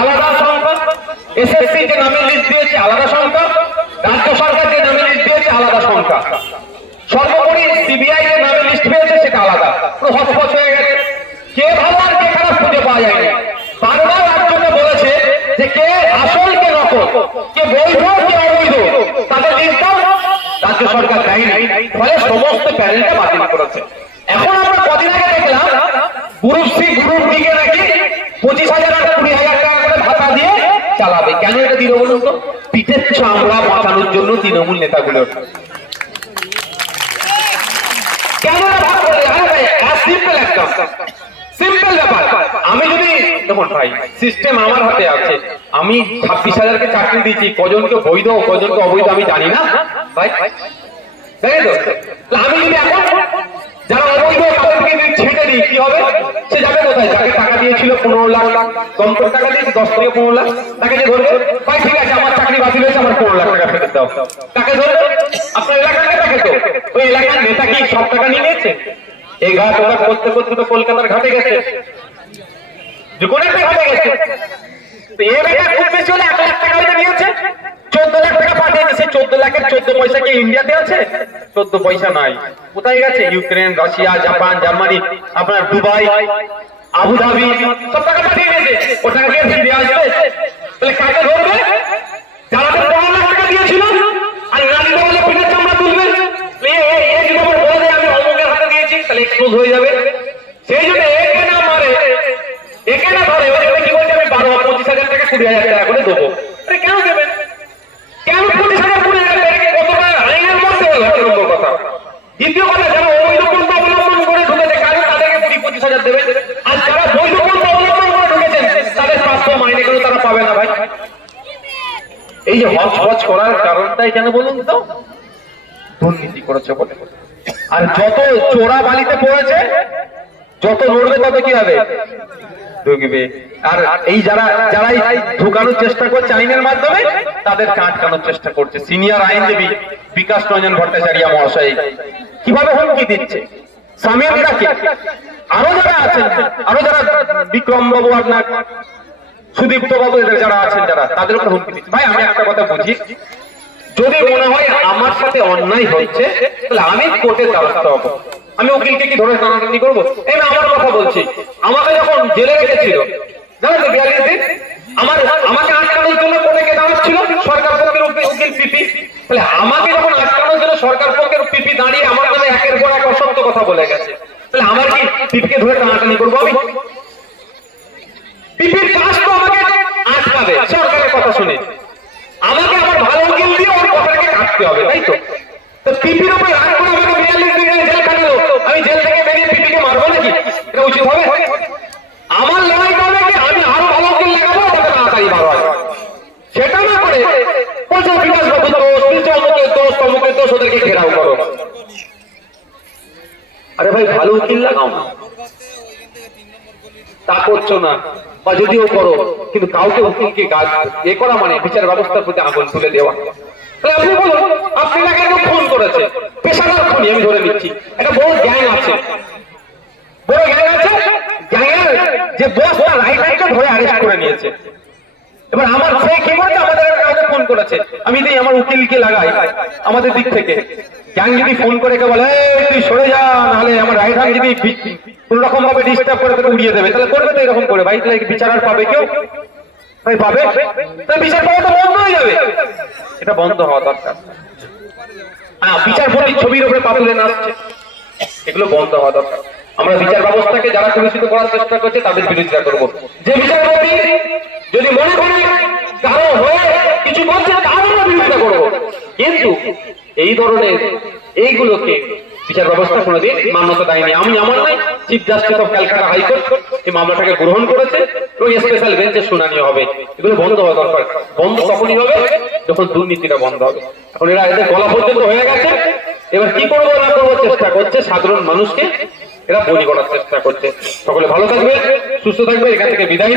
আলাদা সংখ্যা, এসএসসি যে নামের লিস্ট দিয়েছে আলাদা সংখ্যা, রাজ্য সরকার যে নামের লিস্ট দিয়েছে আলাদা সংখ্যা, সর্বোপরি সিবিআই যে নামের লিস্ট পেয়েছে সেটা আলাদা। পুরো হসপস হয়ে গেছে, কে ভালো আর কে খারাপ খুঁজে পাওয়া যায়নি। বারবার রাজ্যকে বলেছে যে কে আসল কে নকল, কে বৈধ কে অবৈধ, তাদের লিস্ট দাও, রাজ্য সরকার দেয়নি, ফলে সমস্ত প্যানেলটা বাতিল করেছে। এখন আমরা কদিন আগে দেখলাম গ্রুপ সি গ্রুপ ডি কে নাকি 25,000 আর 20,000 টাকা করে ভাতা দিয়ে চালাবে। কেন এটা দিল বলুন তো? পিঠের চামড়া বাঁচানোর জন্য তৃণমূল নেতাগুলোর। কেন ভাগ করে? সিম্পল একদম সিম্পল ব্যাপার। আমি যদি দেখুন ভাই, সিস্টেম আমার হাতে আছে, আমি 26,000 কে চাকরি দিয়েছি, কজনকে বৈধ কজনকে অবৈধ আমি জানি না ভাই, তাই তো? আমি যদি এখন যারা অবৈধ তাদেরকে ছেড়ে দিই কি হবে? সে যাবে কোথায়? যাকে টাকা দিয়েছিল 15 লাখ, কম করে টাকা দিয়েছি 10 থেকে 15 লাখ, তাকে যে ধরবে, ভাই ঠিক আছে আমার চাকরি বাতিল হয়েছে, আমার 15 লাখ টাকা ফেরত দাও, তাকে ধরবে। আপনার এলাকার নেতাকে তো, ওই এলাকার নেতা কি সব টাকা নিয়ে নিয়েছে? এই ঘাট ওরা করতে করতে তো কলকাতার ঘাটে গেছে, যে কোন একটা ঘাটে গেছে। তো এর এটা খুব বেশি হলে 1 লাখ টাকা হয়তো নিয়েছে, 14 লাখ টাকা পাঠিয়ে দিয়েছে। 14 লাখের 14 পয়সা কি ইন্ডিয়াতে আছে? 14 পয়সা নাই। কোথায় গেছে? ইউক্রেন, রাশিয়া, জাপান, জার্মানি, আপনার দুবাই, আবুধাবি, সব টাকা পাঠিয়ে দিয়েছে। ও টাকা কে ফিরে আসবে? তাহলে কাকে ধরবে? যারা তো 15 লাখ টাকা দিয়েছিল আর রাজ্য বলে পিঠের চামড়া তুলবে, এই যদি আমার বলে দেয় আমি অমুকের হাতে দিয়েছি, তাহলে এক্সপোজ হয়ে যাবে। সেই জন্য একে না মারে, একে না ধরে, ওই কি বলছে আমি 25,000 টাকা 20,000 টাকা করে দেবো। আরে কেন দেবেন? কেন 25,000 20,000 টাকা কত টাকা আইনের মধ্যে হলো? এক নম্বর কথা। দ্বিতীয় কথা, যারা অবৈধ পন্থা অবলম্বন করে ঢুকেছে কারণ তাদেরকে 25,000 দেবেন, আর যারা বৈধ পন্থা অবলম্বন করে ঢুকেছেন তাদের 500 মাইনে কেন তারা পাবে না ভাই? এই যে হচপচ করার কারণটাই কেন বলুন তো? দুর্নীতি করেছে বলে। আর যত চোরা বালিতে পড়েছে, যত লড়বে তত কি হবে? ঢুকবে। আর এই যারাই ঢুকানোর চেষ্টা করছে আইনের মাধ্যমে, তাদেরকে আটকানোর চেষ্টা করছে। সিনিয়র আইনজীবী বিকাশ রঞ্জন ভট্টাচার্য মহাশয় কিভাবে হুমকি দিচ্ছে, সামিয়ান কাকে, আরো যারা আছেন, আরো যারা বিক্রম বাবু, আপনার সুদীপ্ত বাবু, এদের যারা আছেন, যারা তাদের উপর হুমকি দিচ্ছে। ভাই আমি একটা কথা বুঝি, যদি মনে হয় আমার সাথে অন্যায় হচ্ছে তাহলে আমি কোর্টের দ্বারস্থ হব। আমি উকিলকে কি ধরে টানাটানি করবো? এই না, আমার কথা বলছি। আমাকে যখন জেলে রেখেছিল জানেন তো 42 দিন, আমাকে আটকানোর জন্য কোর্টে কে দাঁড়াচ্ছিল? সরকার পক্ষের উকিল পিপি। তাহলে আমাকে যখন আটকানোর জন্য সরকার পক্ষের পিপি দাঁড়িয়ে আমার নামে একের পর এক অসত্য কথা বলে গেছে, তাহলে আমার কি পিপিকে ধরে টানাটানি করবো আমি? পিপির কাজ তো আমাকে আটকাবে সরকারের কথা শুনে, আমাকে আমার ভালো উকিল দিয়ে ওর কথাটাকে কাটতে হবে, তাই তো? তো পিপির উপরে রাগ করে আমাকে 42 দিন জেল খাটালো, আমি জেল থেকে বেরিয়ে পিপিকে মারবো নাকি? এটা উচিত হবে? আমার লড়াই করবে কি আমি আরো ভালো উকিল লাগাবো, তাকে তাড়াতাড়ি বার হয়। সেটা না করে বলছে বিকাশ বাবু দোষ, বলছে অমুকের দোষ, তমুকের দোষ, ওদেরকে ঘেরাও করো। আরে ভাই ভালো উকিল লাগাও না, তা করছো না, বা যদিও করো কিন্তু কাউকে উকিলকে এ করা মানে বিচার ব্যবস্থার প্রতি আগুন তুলে দেওয়া। তাহলে আপনি বলুন, আপনি তাকে ফোন করেছে, পেশাদার খুনি আমি ধরে নিচ্ছি, একটা বড় গ্যাং আছে, বড় গ্যাং আছে, গ্যাংয়ের যে বসটা রাইট হ্যান্ডকে ধরে অ্যারেস্ট করে নিয়েছে। এবার আমার সেই কি করেছে, আমাদের কাউকে ফোন করেছে, আমি দিই আমার উকিলকে লাগাই আমাদের দিক থেকে। গ্যাং যদি ফোন করে কে বলে তুই সরে যা, নাহলে আমার রাইট হ্যান্ড যদি কোন রকম ভাবে ডিস্টার্ব করে তাকে উড়িয়ে দেবে, তাহলে করবে তো এরকম করে ভাই। তাহলে বিচার আর পাবে কেউ? ভাই পাবে? তাহলে বিচার পাওয়া তো বন্ধ হয়ে যাবে। এটা বন্ধ হওয়া দরকার। বিচারপতি ছবির উপরে পাতুলে নাচছে, এগুলো বন্ধ হওয়া দরকার। আমরা বিচার ব্যবস্থাকে যারা কলুষিত করার চেষ্টা করছে তাদের বিরোধিতা করবো। যে বিচারপতি যদি মনে করে কারো হয়ে কিছু বলছে তার আমরা বিরোধিতা করবো, কিন্তু এই ধরনের এইগুলোকে বিচার ব্যবস্থা কোনোদিন মান্যতা দেয়নি। আমি আমার নাই, chief justice of Calcutta high court এই মামলাটাকে গ্রহণ করেছে এবং স্পেশাল বেঞ্চে শুনানি হবে। এগুলো বন্ধ হওয়া দরকার। বন্ধ তখনই হবে যখন দুর্নীতিটা বন্ধ হবে। এখন এরা এদের গলা পর্যন্ত হয়ে গেছে, এবার কি করবো না করবো চেষ্টা করছে, সাধারণ মানুষকে এরা বলি করার চেষ্টা করছে। সকলে ভালো থাকবে, সুস্থ থাকবে, এখান থেকে বিদায়।